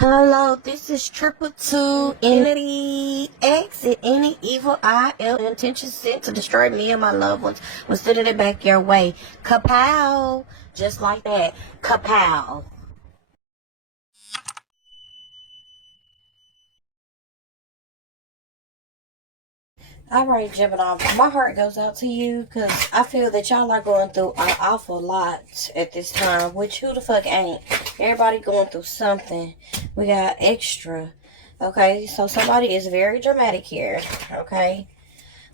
Hello, this is Triple Two Entity. Exit any evil eye, ill intention sent to destroy me and my loved ones. We're sending it back your way. Kapow! Just like that. Kapow! Alright, Gemini, my heart goes out to you because I feel that y'all are going through an awful lot at this time, which who the fuck ain't? Everybody going through something. We got extra. Okay, so somebody is very dramatic here. Okay,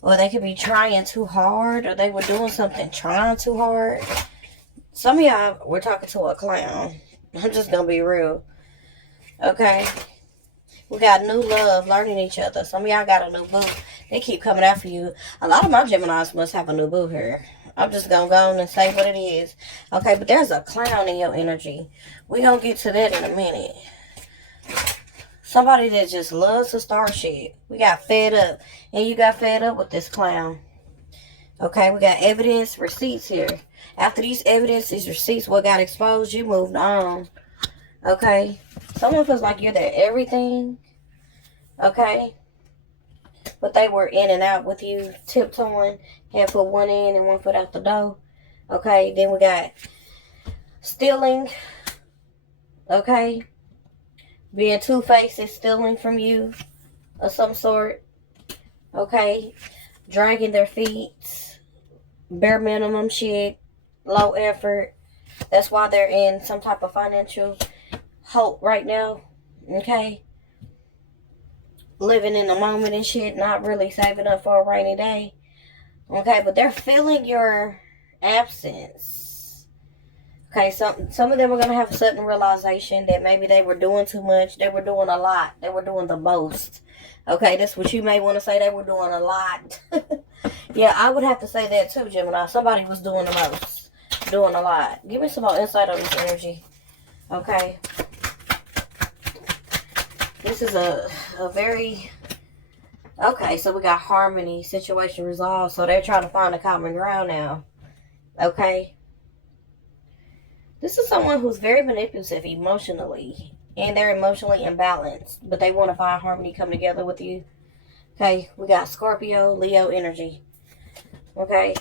or they could be trying too hard, or they were doing something trying too hard. Some of y'all were talking to a clown. I'm just gonna be real. Okay, we got new love, learning each other. Some of y'all got a new boo. They keep coming after you. A lot of my Geminis must have a new boo here. I'm just gonna go on and say what it is. Okay, but there's a clown in your energy. We gonna get to that in a minute. Somebody that just loves to start shit. We got fed up. And you got fed up with this clown. Okay, we got evidence, receipts here. After these evidence, these receipts, what got exposed, you moved on. Okay? Someone feels like you're their everything. Okay? But they were in and out with you, tiptoeing. Had put one in and one foot out the door. Okay? Then we got stealing. Okay? Being two-faced, stealing from you of some sort. Okay? Dragging their feet. Bare minimum shit. Low effort. That's why they're in some type of financial hope right now. Okay? Living in the moment and shit. Not really saving up for a rainy day. Okay? But they're feeling your absence. Okay? Some of them are going to have a sudden realization that maybe they were doing too much. They were doing a lot. They were doing the most. Okay? That's what you may want to say. They were doing a lot. Yeah, I would have to say that too, Gemini. Somebody was doing the most. Doing a lot. Give me some more insight on this energy. Okay? This is a very... Okay, so we got harmony, situation resolved. So they're trying to find a common ground now. Okay? This is someone who's very manipulative emotionally. And they're emotionally imbalanced. But they want to find harmony, come together with you. Okay, we got Scorpio, Leo energy. Okay?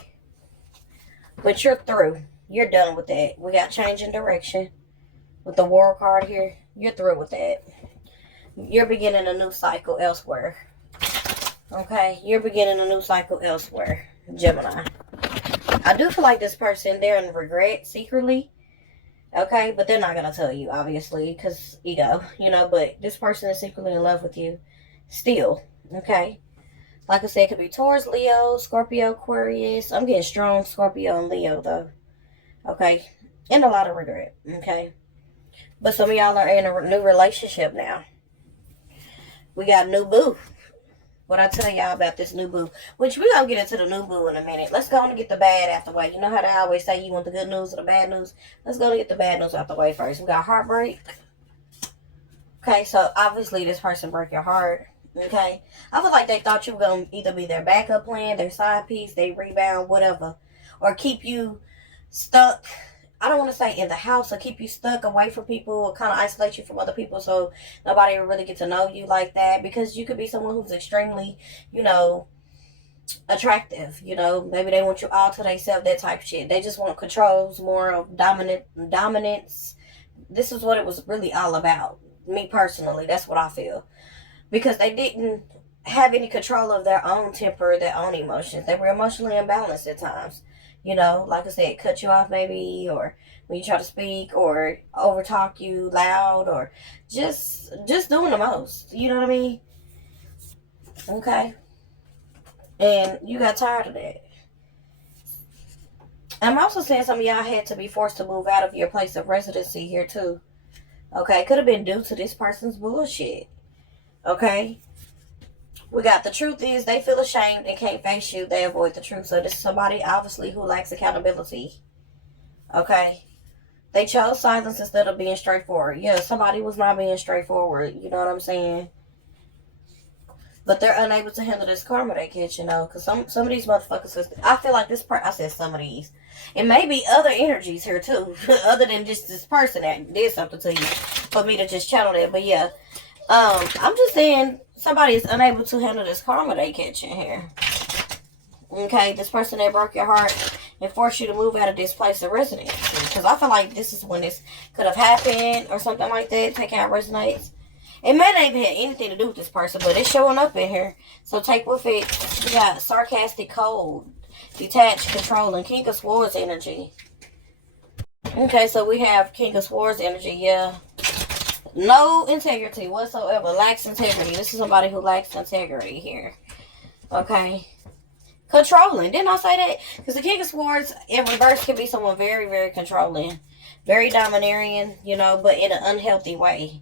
But you're through. You're done with that. We got change in direction. With the World card here, you're through with that. You're beginning a new cycle elsewhere. Okay? You're beginning a new cycle elsewhere, Gemini. I do feel like this person, they're in regret secretly. Okay? But they're not going to tell you, obviously, because ego, but this person is secretly in love with you still. Okay? Like I said, it could be Taurus, Leo, Scorpio, Aquarius. I'm getting strong Scorpio and Leo, though. Okay? And a lot of regret. Okay? But some of y'all are in a new relationship now. We got new boo. What I tell y'all about this new boo. Which we're going to get into the new boo in a minute. Let's go on and get the bad out the way. You know how they always say you want the good news or the bad news? Let's go and get the bad news out the way first. We got heartbreak. Okay, so obviously this person broke your heart. Okay? I feel like they thought you were going to either be their backup plan, their side piece, their rebound, whatever. Or keep you stuck. I don't want to say in the house, or keep you stuck away from people, or kind of isolate you from other people so nobody will really get to know you like that. Because you could be someone who's extremely, attractive. Maybe they want you all to themselves, that type of shit. They just want controls, more of dominance. This is what it was really all about. Me personally, that's what I feel. Because they didn't have any control of their own temper, their own emotions. They were emotionally imbalanced at times. Like I said, cut you off maybe, or when you try to speak, or overtalk you loud, or just doing the most. You know what I mean? Okay. And you got tired of that. I'm also saying some of y'all had to be forced to move out of your place of residency here too. Okay, could have been due to this person's bullshit. Okay? We got the truth is they feel ashamed and can't face you. They avoid the truth. So this is somebody obviously who lacks accountability. Okay? They chose silence instead of being straightforward. Yeah, somebody was not being straightforward. You know what I'm saying? But they're unable to handle this karma they catch, because some of these motherfuckers, I feel like I said some of these. And maybe other energies here too, other than just this person that did something to you. for me to just channel that. But yeah, I'm just saying somebody is unable to handle this karma they catch in here. Okay, this person that broke your heart and forced you to move out of this place of residence. Because I feel like this is when this could have happened or something like that. Take out resonates. It may not even have anything to do with this person, but it's showing up in here. So take with it. We got sarcastic, cold, detached, controlling, King of Swords energy. Okay, so we have King of Swords energy, yeah. No integrity whatsoever. Lacks integrity. This is somebody who lacks integrity here. Okay. Controlling. Didn't I say that? Because the King of Swords in reverse can be someone very, very controlling. Very domineering, you know, but in an unhealthy way.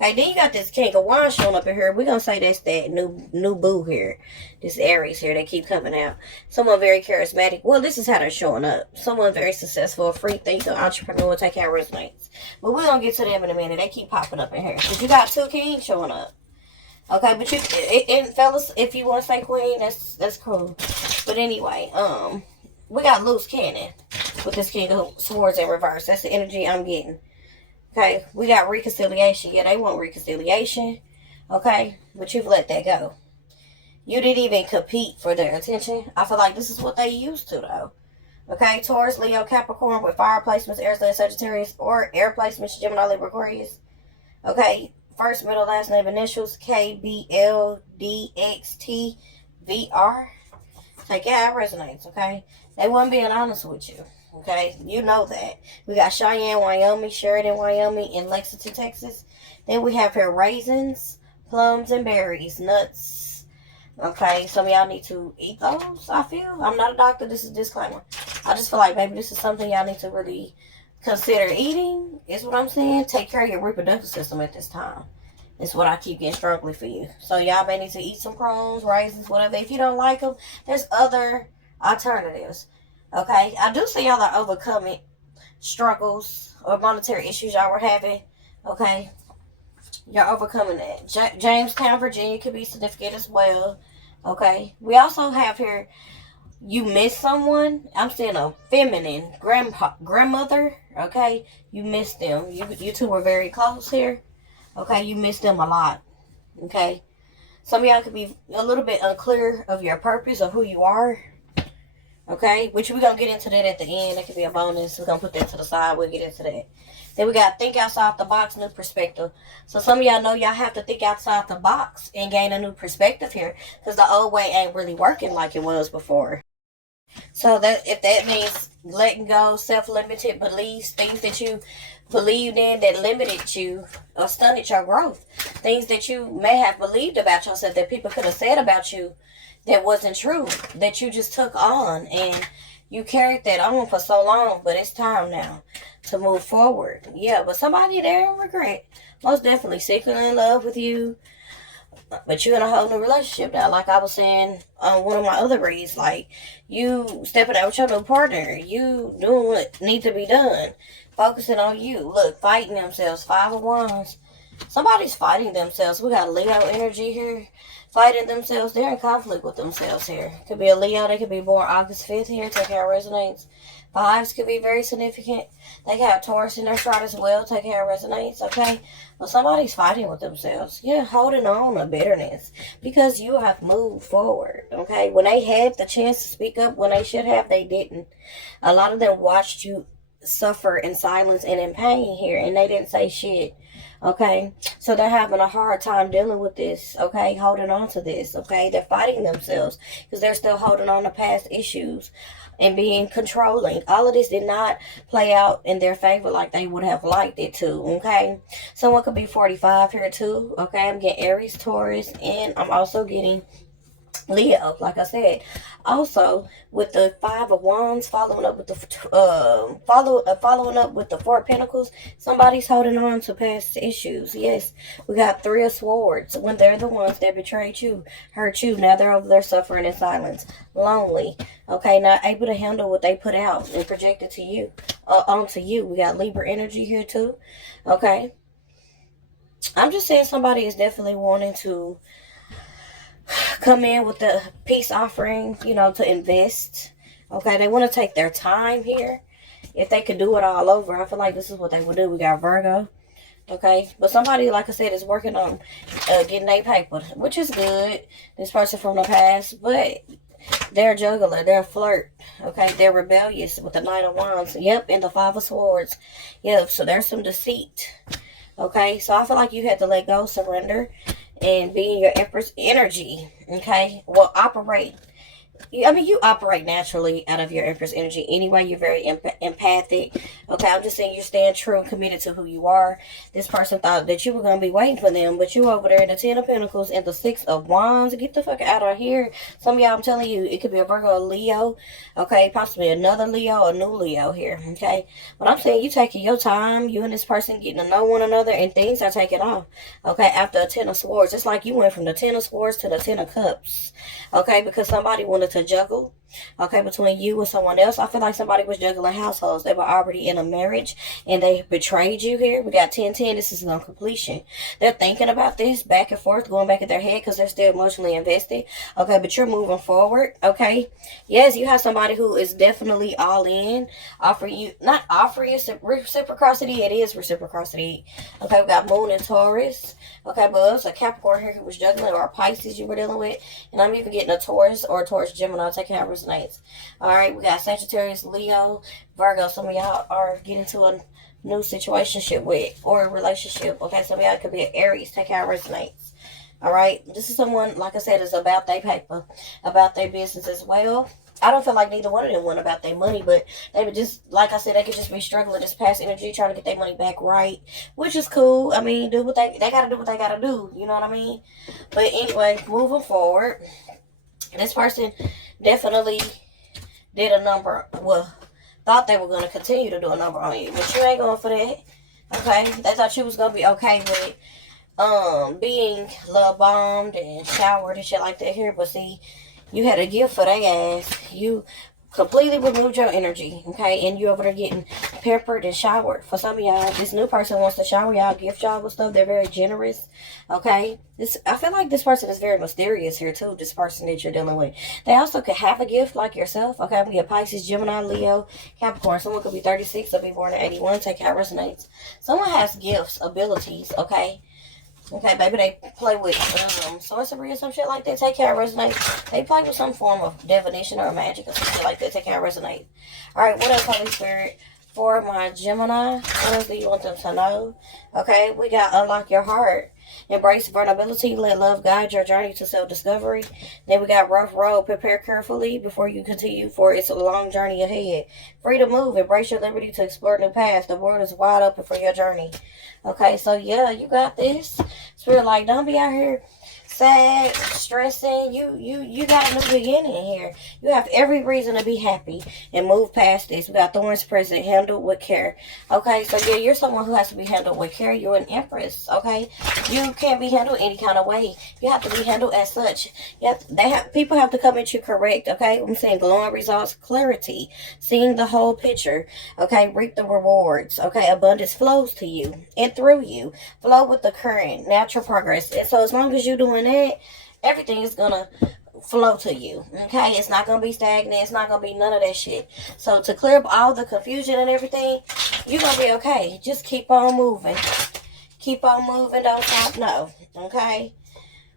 Okay, then you got this King of Wands showing up in here. We're going to say that's that new boo here. This Aries here. They keep coming out. Someone very charismatic. Well, this is how they're showing up. Someone very successful, free thinker, entrepreneur, take out resonates. But we're going to get to them in a minute. They keep popping up in here. Because you got two kings showing up. Okay, but you, and fellas, if you want to say queen, that's cool. But anyway, we got loose cannon with this King of Swords in reverse. That's the energy I'm getting. Okay, we got reconciliation. Yeah, they want reconciliation. Okay, but you've let that go. You didn't even compete for their attention. I feel like this is what they used to, though. Okay, Taurus, Leo, Capricorn with fire placements, Aries, Leo, Sagittarius, or air placements, Gemini, Libra, Aquarius. Okay, first, middle, last name, initials, KBLDXTVR. Take it how it resonates, okay? They weren't being honest with you. Okay, you know that. We got Cheyenne, Wyoming, Sheridan, Wyoming, and Lexington, Texas. Then we have here raisins, plums, and berries, nuts. Okay, some of y'all need to eat those, I feel. I'm not a doctor, this is a disclaimer. I just feel like maybe this is something y'all need to really consider eating, is what I'm saying. Take care of your reproductive system at this time. It's what I keep getting strongly for you. So y'all may need to eat some prunes, raisins, whatever. If you don't like them, there's other alternatives. Okay, I do see y'all are overcoming struggles or monetary issues y'all were having. Okay, you're overcoming that. Jamestown, Virginia could be significant as well. Okay, we also have here, you miss someone. I'm saying a feminine grandmother. Okay, you miss them. You two were very close here. Okay, you miss them a lot. Okay, some of y'all could be a little bit unclear of your purpose, of who you are. Okay, which we're going to get into that at the end. That could be a bonus. We're going to put that to the side. We'll get into that. Then we got think outside the box, new perspective. So some of y'all know y'all have to think outside the box and gain a new perspective here. Because the old way ain't really working like it was before. So that if that means letting go self-limited beliefs, things that you believed in that limited you or stunted your growth. Things that you may have believed about yourself that people could have said about you that wasn't true, that you just took on and you carried that on for so long, but it's time now to move forward. Yeah, but somebody there in regret, most definitely secretly in love with you, but you're in a whole new relationship now. Like I was saying on one of my other reads, like you stepping out with your new partner, you doing what needs to be done, focusing on you. Look, fighting themselves, 5 of Wands. Somebody's fighting themselves. We got Leo energy here. Fighting themselves. They're in conflict with themselves here. Could be a Leo. They could be born August 5th here. Take care of resonates. 5s could be very significant. They can have Taurus in their chart as well. Take care of resonates. Okay. But somebody's fighting with themselves. Yeah, holding on to bitterness. Because you have moved forward. Okay. When they had the chance to speak up, when they should have, they didn't. A lot of them watched you suffer in silence and in pain here. And they didn't say shit. Okay, so they're having a hard time dealing with this, okay, holding on to this, okay, they're fighting themselves because they're still holding on to past issues and being controlling. All of this did not play out in their favor like they would have liked it to, okay. Someone could be 45 here too, okay. I'm getting Aries, Taurus, and I'm also getting Leo, like I said. Also, with the 5 of Wands, following up with the following up with the 4 of Pentacles, somebody's holding on to past issues. Yes, we got 3 of Swords. When they're the ones that betrayed you, hurt you, now they're over there suffering in silence, lonely. Okay, not able to handle what they put out and projected to you, onto you. We got Libra energy here too. Okay, I'm just saying somebody is definitely wanting to come in with the peace offering, you know, to invest. Okay, they want to take their time here. If they could do it all over, I feel like this is what they would do. We got Virgo, Okay, but somebody, like I said, is working on getting their paper, which is good. This person from the past, but they're a juggler, they're a flirt. Okay, they're rebellious with the Knight of Wands. Yep, and the Five of Swords. Yep, so there's some deceit. Okay, so I feel like you had to let go, surrender, and be in your Empress energy. Okay, well, operate. I mean, you operate naturally out of your Empress energy anyway. You're very empathic. Okay, I'm just saying you're staying true and committed to who you are. This person thought that you were going to be waiting for them, but you over there in the Ten of Pentacles and the Six of Wands. Get the fuck out of here. Some of y'all, I'm telling you, it could be a Virgo, a Leo. Okay, possibly another Leo, a new Leo here. Okay, but I'm saying you taking your time. You and this person getting to know one another, and things are taking off. Okay, after a Ten of Swords. It's like you went from the Ten of Swords to the Ten of Cups. Okay, because somebody wanted to juggle, okay, between you and someone else. I feel like somebody was juggling households. They were already in a marriage and they betrayed you here. We got 10-10. This is on completion. They're thinking about this back and forth, going back in their head because they're still emotionally invested. Okay, but you're moving forward. Okay, yes, you have somebody who is definitely all in, not offering you reciprocity. It is reciprocity. Okay, we got Moon and Taurus. Okay, but it's a Capricorn here who was juggling, or a Pisces you were dealing with. And I'm even getting a Taurus or a Taurus Gemini. Take how it resonates. Alright, we got Sagittarius, Leo, Virgo. Some of y'all are getting to a new situationship with, or a relationship. Okay, some of y'all could be an Aries. Take how it resonates. Alright, this is someone, like I said, is about their paper, about their business as well. I don't feel like neither one of them went about their money, but they would just, like I said, they could just be struggling this past energy, trying to get their money back right, which is cool. I mean, do what they gotta do what they gotta do. You know what I mean? But anyway, moving forward, this person definitely did a number. Well, thought they were gonna continue to do a number on you, but you ain't going for that. Okay, they thought you was gonna be okay with being love bombed and showered and shit like that here, but see, you had a gift for their ass. You completely removed your energy, okay? And you over there getting pampered and showered. For some of y'all, this new person wants to shower y'all, gift y'all with stuff. They're very generous, okay? I feel like this person is very mysterious here, too, this person that you're dealing with. They also could have a gift like yourself, okay? I'm going to get Pisces, Gemini, Leo, Capricorn. Someone could be 36 or be born in 81. Take how it resonates. Someone has gifts, abilities, okay? Okay, maybe they play with sorcery or some shit like that. Take care of resonate. They play with some form of divination or magic or some shit like that. Take care of resonate. Alright, what else, Holy Spirit? For my Gemini, what else do you want them to know? Okay, we got unlock your heart. Embrace vulnerability. Let love guide your journey to self-discovery. Then we got rough road. Prepare carefully before you continue, for it's a long journey ahead. Free to move. Embrace your liberty to explore new paths. The world is wide open for your journey. Okay, so yeah, you got this. Spirit, like, don't be out here sad, stressing. You got a new beginning here. You have every reason to be happy and move past this. We got thorns present, handled with care. Okay, so yeah, you're someone who has to be handled with care. You're an empress. Okay, you can't be handled any kind of way. You have to be handled as such. People have to come at you correct. Okay, I'm saying glowing results, clarity, seeing the whole picture. Okay, reap the rewards. Okay, abundance flows to you and through you. Flow with the current, natural progress. And so as long as you're doing that, everything is gonna flow to you. Okay, it's not gonna be stagnant. It's not gonna be none of that shit. So to clear up all the confusion and everything, you're gonna be okay. Just keep on moving. Keep on moving. Don't stop. No. Okay.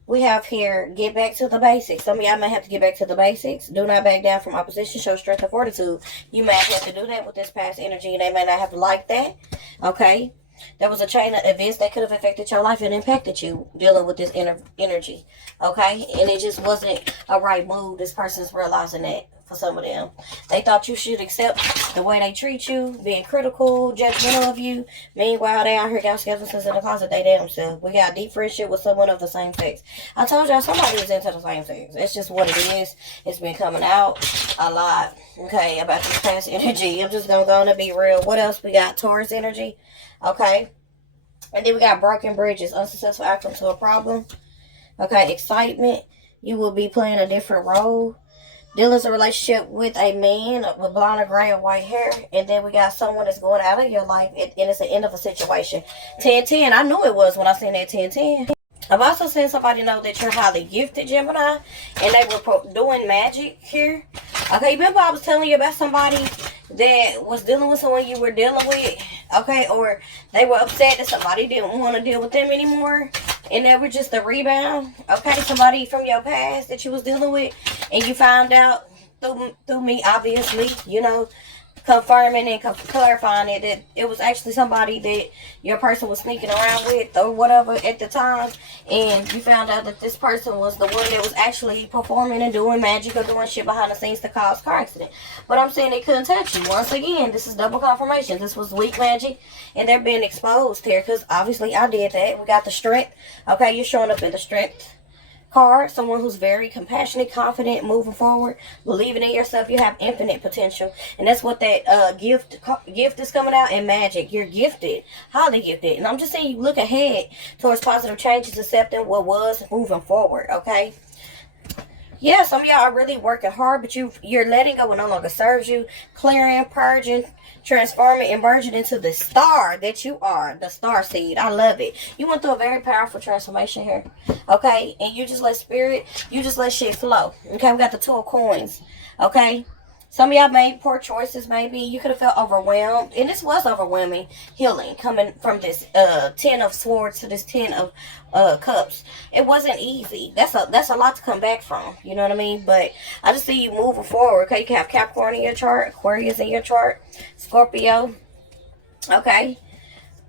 We have here, get back to the basics. Some of y'all may have to get back to the basics. Do not back down from opposition. Show strength and fortitude. You may have to do that with this past energy, and they may not have to like that. Okay. There was a chain of events that could have affected your life and impacted you dealing with this energy. Okay? And it just wasn't a right move. This person's realizing that for some of them. They thought you should accept the way they treat you, being critical, judgmental of you. Meanwhile, they out here got skeletons in the closet, they damn self. We got deep friendship with someone of the same sex. I told y'all somebody is into the same sex. It's just what it is. It's been coming out a lot. Okay, about this past energy. I'm just gonna go on and be real. What else we got? Taurus energy. Okay. And then we got broken bridges, unsuccessful outcome to a problem. Okay, excitement. You will be playing a different role. Dealing a relationship with a man with blonde or gray or white hair. And then we got someone that's going out of your life and it's the end of a situation. 10-10. I knew it was when I seen that 10-10. I've also seen somebody know that you're highly gifted, Gemini. And they were doing magic here. Okay, remember I was telling you about somebody that was dealing with someone you were dealing with? okay? Or they were upset that somebody didn't want to deal with them anymore, and they were just a rebound, okay? Somebody from your past that you was dealing with, and you found out through me, obviously, you know, confirming and clarifying it that it was actually somebody that your person was sneaking around with or whatever at the time, and you found out that this person was the one that was actually performing and doing magic or doing shit behind the scenes to cause car accident. But I'm saying they couldn't touch you. Once again, this is double confirmation. This was weak magic, and they're being exposed here because obviously I did that. We got the strength. Okay, you're showing up in the strength card, someone who's very compassionate, confident, moving forward, believing in yourself. You have infinite potential, and that's what that gift is coming out in magic. You're gifted, highly gifted, and I'm just saying you look ahead towards positive changes, accepting what was, moving forward. Okay. Yeah, some of y'all are really working hard, but you're letting go what no longer serves you, clearing, purging, transforming, and merging into the star that you are, the star seed. I love it. You went through a very powerful transformation here, okay? And you just let spirit, you just let shit flow, okay? We got the 2 of coins, okay? Some of y'all made poor choices, maybe. You could have felt overwhelmed. And this was overwhelming healing coming from this 10 of swords to this 10 of cups. It wasn't easy. That's a lot to come back from. You know what I mean? But I just see you moving forward. Okay, you can have Capricorn in your chart, Aquarius in your chart, Scorpio. Okay.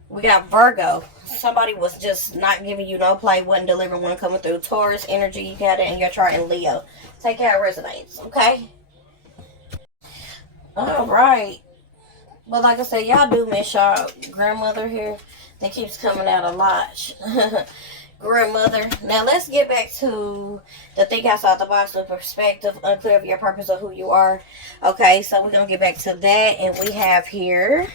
We got Virgo. Somebody was just not giving you no play, wasn't delivering, wasn't coming through. Taurus energy, you got it in your chart, and Leo. Take care of resonates, okay? All right. But like I said, y'all do miss y'all grandmother here. That keeps coming out a lot. Grandmother. Now let's get back to the think outside the box, the perspective, unclear of your purpose or who you are. Okay, so we're going to get back to that. And we have here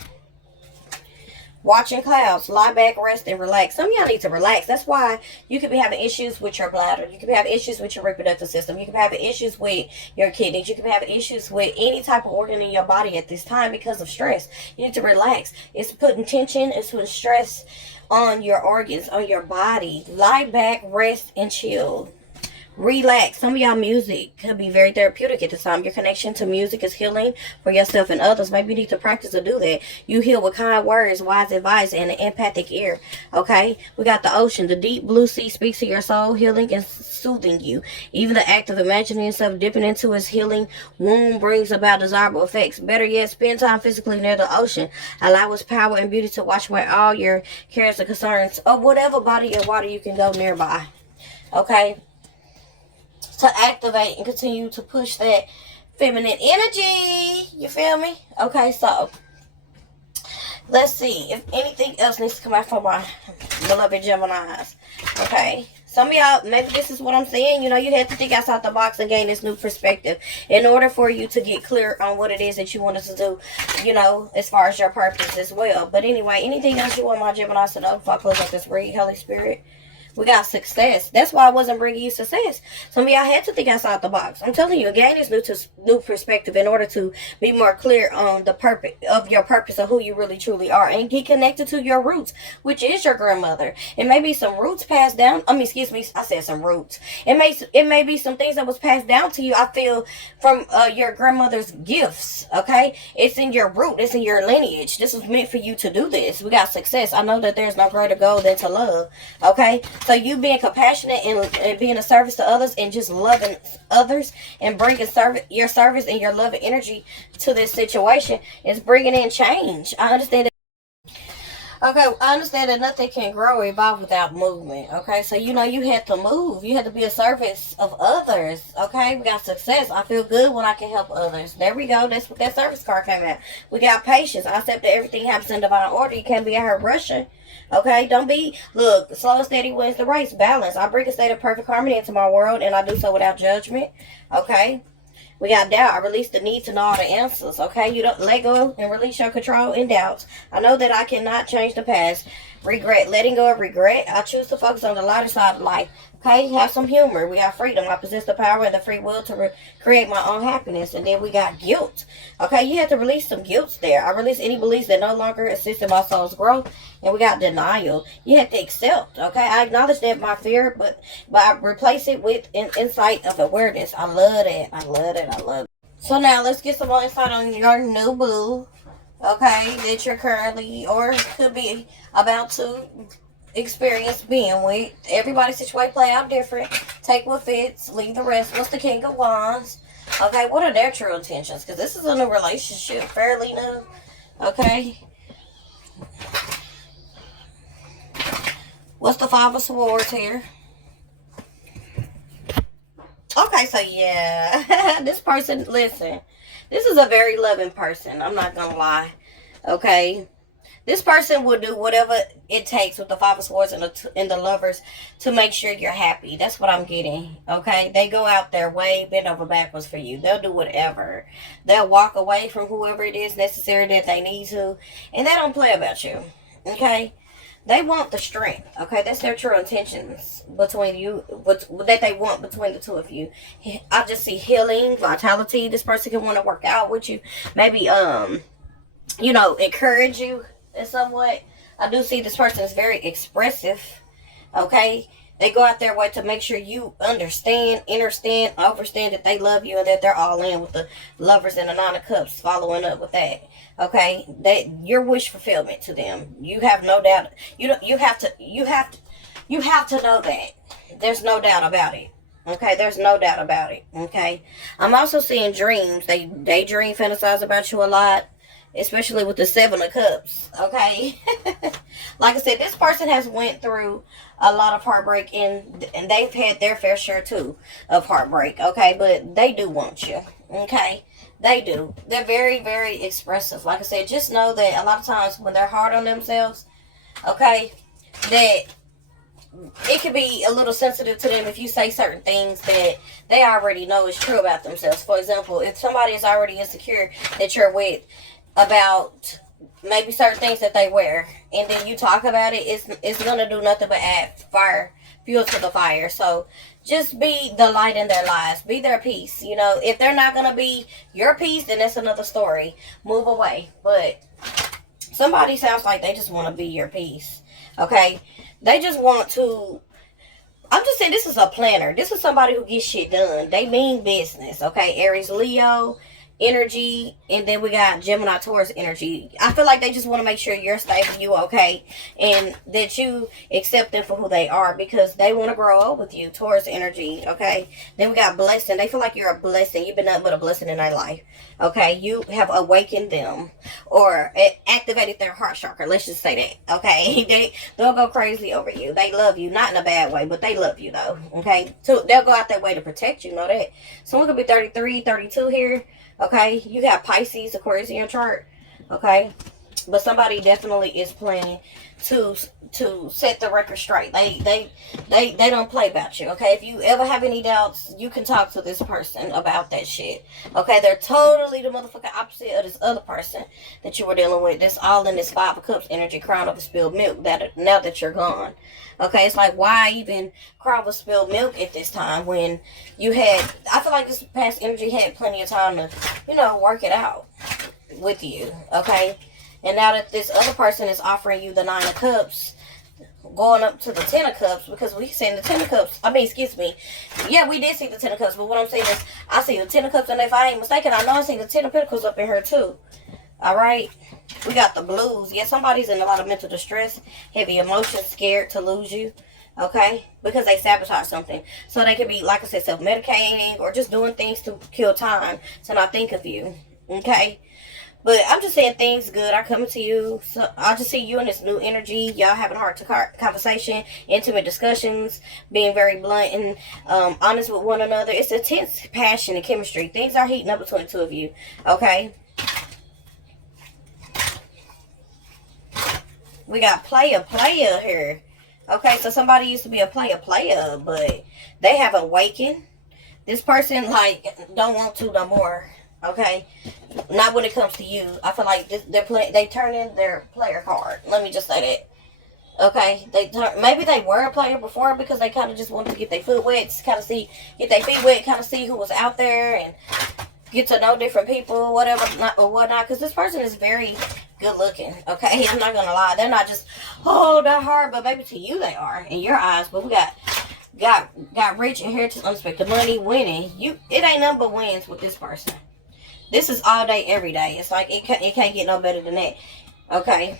watching clouds. Lie back, rest, and relax. Some of y'all need to relax. That's why you could be having issues with your bladder. You could be having issues with your reproductive system. You could be having issues with your kidneys. You could be having issues with any type of organ in your body at this time because of stress. You need to relax. It's putting tension. It's putting stress on your organs, on your body. Lie back, rest, and chill. Relax. Some of y'all music could be very therapeutic at this time. Your connection to music is healing for yourself and others. Maybe you need to practice to do that. You heal with kind words, wise advice, and an empathic ear. Okay? We got the ocean. The deep blue sea speaks to your soul, healing and soothing you. Even the act of imagining yourself dipping into its healing womb brings about desirable effects. Better yet, spend time physically near the ocean. Allow its power and beauty to wash away all your cares and concerns of whatever body of water you can go nearby. Okay? To activate and continue to push that feminine energy. You feel me? Okay, so let's see if anything else needs to come out from my beloved Geminis. Okay. Some of y'all, maybe this is what I'm saying. You know, you had to think outside the box and gain this new perspective in order for you to get clear on what it is that you wanted to do, you know, as far as your purpose as well. But anyway, anything else you want my Geminis to know before I close out this read, Holy Spirit? We got success. That's why I wasn't bringing you success. Some of y'all had to think outside the box. I'm telling you, gain this new perspective in order to be more clear on the purpose of your purpose of who you really truly are, and get connected to your roots, which is your grandmother. It may be some roots passed down. I mean, excuse me, I said some roots. It may be some things that was passed down to you, I feel, from your grandmother's gifts. Okay, it's in your root. It's in your lineage. This was meant for you to do this. We got success. I know that there's no greater goal than to love. Okay. So you being compassionate and being a service to others and just loving others and bringing your service and your loving energy to this situation is bringing in change. I understand that. Okay, I understand that nothing can grow or evolve without movement. Okay, so you know you had to move. You had to be a service of others. Okay, we got success. I feel good when I can help others. There we go. That's what that service card came out. We got patience. I accept that everything happens in divine order. You can't be out here rushing. Okay, don't be, look, slow and steady wins the race. Balance. I bring a state of perfect harmony into my world, and I do so without judgment. Okay. We got doubt. I release the need to know all the answers. Okay, you don't let go and release your control and doubts. I know that I cannot change the past. Regret. Letting go of regret. I choose to focus on the lighter side of life. Okay, have some humor. We got freedom. I possess the power and the free will to create my own happiness. And then we got guilt. Okay, you have to release some guilt there. I release any beliefs that no longer assist in my soul's growth. And we got denial. You have to accept. Okay, I acknowledge that my fear, but I replace it with an insight of awareness. I love that. I love it. I love it. So now let's get some more insight on your new boo. okay, that you're currently or could be about to experience being with. Everybody's situation play out different. Take what fits, leave the rest. What's the King of Wands? Okay, what are their true intentions? Because this is a new relationship, fairly new. Okay. What's the Five of Swords here? Okay, so yeah, this person, listen, this is a very loving person. I'm not gonna lie. Okay, this person will do whatever it takes with the Five of Swords and the Lovers to make sure you're happy. That's what I'm getting. Okay, they go out their way, bend over backwards for you. They'll do whatever. They'll walk away from whoever it is necessary that they need to, and they don't play about you. Okay. They want the strength, okay? That's their true intentions between you, that they want between the two of you. I just see healing, vitality. This person can want to work out with you. Maybe, encourage you in some way. I do see this person is very expressive, okay? They go out their way to make sure you understand, understand that they love you and that they're all in with the Lovers and the Nine of Cups following up with that. Okay, that your wish fulfillment to them. You have no doubt. You have to know that. There's no doubt about it. Okay, there's no doubt about it. Okay, I'm also seeing dreams. They daydream, fantasize about you a lot, especially with the Seven of Cups. Okay, like I said, this person has went through a lot of heartbreak and they've had their fair share too of heartbreak. Okay, but they do want you. Okay. They do. They're very, very expressive. Like I said, just know that a lot of times when they're hard on themselves, okay, that it could be a little sensitive to them if you say certain things that they already know is true about themselves. For example, if somebody is already insecure that you're with about maybe certain things that they wear, and then you talk about it, it's going to do nothing but add fuel to the fire. So just be the light in their lives. Be their peace. If they're not going to be your peace, then that's another story. Move away. But somebody sounds like they just want to be your peace. Okay? They just want to... I'm just saying this is a planner. This is somebody who gets shit done. They mean business. Okay? Aries, Leo energy, and then we got Gemini, Taurus energy. I feel like they just want to make sure you're stable, you okay, and that you accept them for who they are because they want to grow up with you. Taurus energy, okay. Then we got blessing. They feel like you're a blessing. You've been nothing but a blessing in their life. Okay, you have awakened them or activated their heart chakra. Let's just say that. Okay, they'll go crazy over you. They love you, not in a bad way, but they love you though. Okay, so they'll go out their way to protect you. Know that. Someone could be 33, 32 here. Okay, you got Pisces, Aquarius in your chart. Okay, but somebody definitely is planning to set the record straight. They don't play about you. Okay, if you ever have any doubts, you can talk to this person about that shit. Okay, they're totally the motherfucking opposite of this other person that you were dealing with. That's all in this Five of Cups energy, crown over spilled milk. That now that you're gone. Okay, it's like, why even cry over spilled milk at this time when you had... I feel like this past energy had plenty of time to, work it out with you, okay? And now that this other person is offering you the Nine of Cups, going up to the Ten of Cups, because we seen the Ten of Cups... excuse me. Yeah, we did see the Ten of Cups, but what I'm saying is, I see the Ten of Cups, and if I ain't mistaken, I know I see the Ten of Pentacles up in here, too. Alright? We got the blues. Yeah, somebody's in a lot of mental distress, heavy emotions, scared to lose you. Okay? Because they sabotage something. So they could be, like I said, self-medicating or just doing things to kill time to not think of you. Okay? But I'm just saying things good are coming to you. So I just see you in this new energy. Y'all having heart-to-heart conversation, intimate discussions, being very blunt and honest with one another. It's intense passion and chemistry. Things are heating up between the two of you. Okay? We got player here. Okay, so somebody used to be a player, but they have awakened. This person, don't want to no more. Okay? Not when it comes to you. I feel like they turn in their player card. Let me just say that. Okay? Maybe they were a player before because they kind of just wanted to get their foot wet, get their feet wet, kind of see who was out there and get to know different people, whatever, or whatnot. Because this person is very good looking, okay? I'm not gonna lie. They're not just, that hard, but maybe to you they are, in your eyes. But we got rich, inheritance, unexpected money, winning. It ain't nothing but wins with this person. This is all day, every day. It's like, it can't get no better than that. Okay.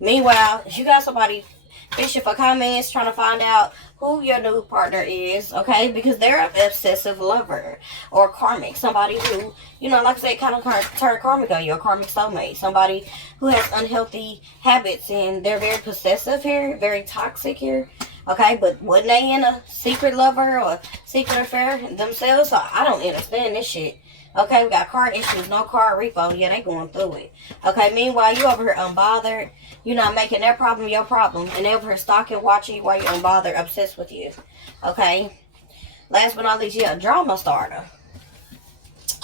Meanwhile, if you got somebody fishing for comments, trying to find out who your new partner is, okay? Because they're an obsessive lover or karmic. Somebody who, you know, like I said, kind of turn karmic on you, a karmic soulmate. Somebody who has unhealthy habits and they're very possessive here, very toxic here. Okay, but wasn't they in a secret lover or secret affair themselves? So I don't understand this shit. Okay, we got car issues, no car repo. Yeah, they going through it. Okay, meanwhile, you over here unbothered. You're not making their problem your problem. And they over here stalking, watching you while you're unbothered, obsessed with you. Okay? Last but not least, yeah, drama starter.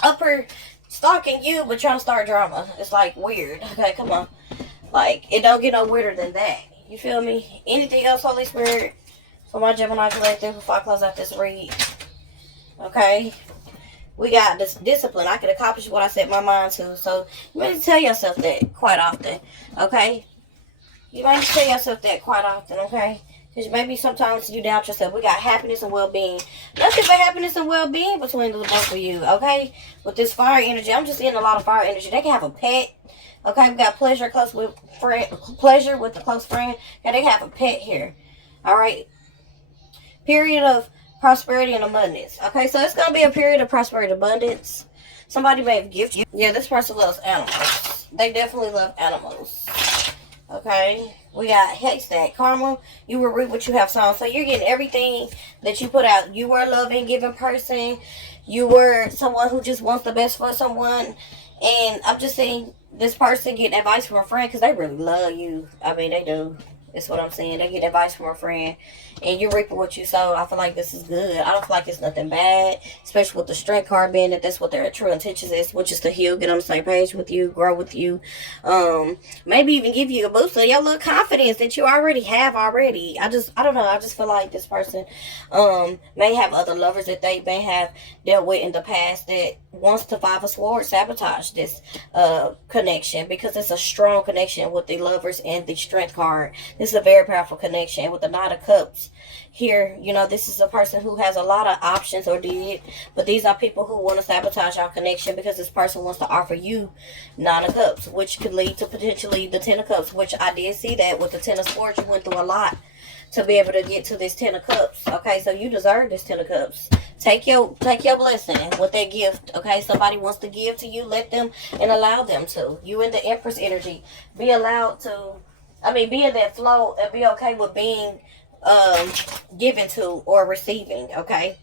Up here stalking you, but trying to start drama. It's like weird. Okay, come on. Like, it don't get no weirder than that. You feel me? Anything else, Holy Spirit, for my Gemini collective before I close out this read? Okay? We got this discipline. I can accomplish what I set my mind to. So, you may tell yourself that quite often. Okay? You might tell yourself that quite often, okay? Because maybe sometimes you doubt yourself. We got happiness and well-being. Nothing but happiness and well-being between the both of you, okay? With this fire energy, I'm just getting a lot of fire energy. They can have a pet. Okay, we got pleasure pleasure with a close friend. Okay, they have a pet here. Alright. Period of prosperity and abundance. Okay, so it's going to be a period of prosperity and abundance. Somebody may have gifted you. Yeah, this person loves animals. They definitely love animals. Okay, we got haystack karma. You will reap what you have sown. So you're getting everything that you put out. You were a loving, giving person. You were someone who just wants the best for someone. And I'm just saying, this person getting advice from a friend because they really love you. I mean, they do. That's what I'm saying. They get advice from a friend, and you're reaping what you sow. I feel like this is good. I don't feel like it's nothing bad, especially with the strength card being that that's what their true intentions is, which is to heal, get on the same page with you, grow with you, maybe even give you a boost of your little confidence that you already have already. I don't know. I just feel like this person may have other lovers that they may have dealt with in the past that wants to Five of Swords sabotage this connection because it's a strong connection with the lovers and the strength card. This is a very powerful connection with the Knight of Cups here. You know, this is a person who has a lot of options or did, but these are people who want to sabotage our connection because this person wants to offer you Nine of Cups, which could lead to potentially the Ten of Cups, which I did see that with the Ten of Swords. You went through a lot to be able to get to this Ten of Cups. Okay, so you deserve this Ten of Cups. Take your blessing with that gift. Okay, somebody wants to give to you, let them and allow them to. You in the Empress energy, be allowed to. Be in that flow and be okay with being given to or receiving. Okay,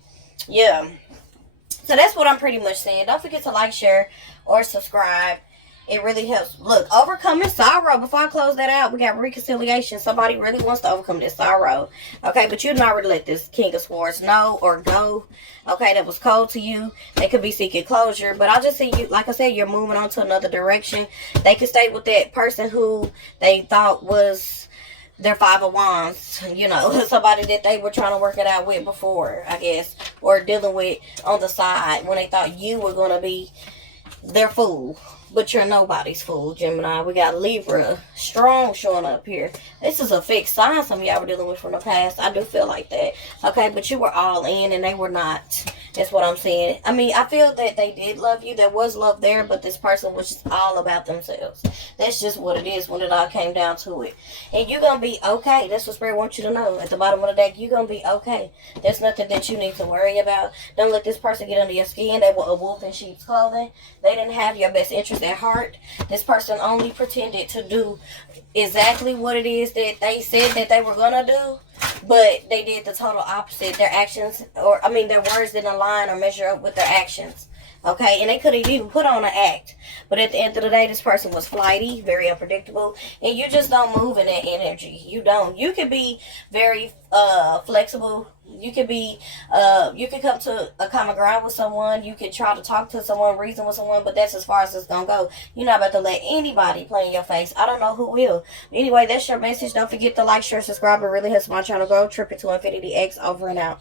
yeah. So that's what I'm pretty much saying. Don't forget to like, share, or subscribe. It really helps. Look, overcoming sorrow. Before I close that out, we got reconciliation. Somebody really wants to overcome this sorrow. Okay, but you didn't already let this King of Swords know or go. Okay, that was cold to you. They could be seeking closure. But I just see you, like I said, you're moving on to another direction. They could stay with that person who they thought was their Five of Wands. You know, somebody that they were trying to work it out with before, I guess. Or dealing with on the side when they thought you were going to be their fool. But you're nobody's fool, Gemini. We got Libra, strong showing up here. This is a fixed sign some of y'all were dealing with from the past. I do feel like that. Okay, but you were all in and they were not. That's what I'm saying. I feel that they did love you. There was love there, but this person was just all about themselves. That's just what it is when it all came down to it. And you're going to be okay. That's what Spirit wants you to know. At the bottom of the deck, you're going to be okay. There's nothing that you need to worry about. Don't let this person get under your skin. They were a wolf in sheep's clothing. They didn't have your best interest at heart. This person only pretended to do exactly what it is that they said that they were going to do. But they did the total opposite. Their actions, their words didn't align or measure up with their actions. Okay, and they could have even put on an act. But at the end of the day, this person was flighty, very unpredictable. And you just don't move in that energy. You don't. You can be very flexible. You can be, you can come to a common ground with someone. You can try to talk to someone, reason with someone, but that's as far as it's going to go. You're not about to let anybody play in your face. I don't know who will. Anyway, that's your message. Don't forget to like, share, subscribe. It really helps my channel grow. Trip it to Infinity X. Over and out.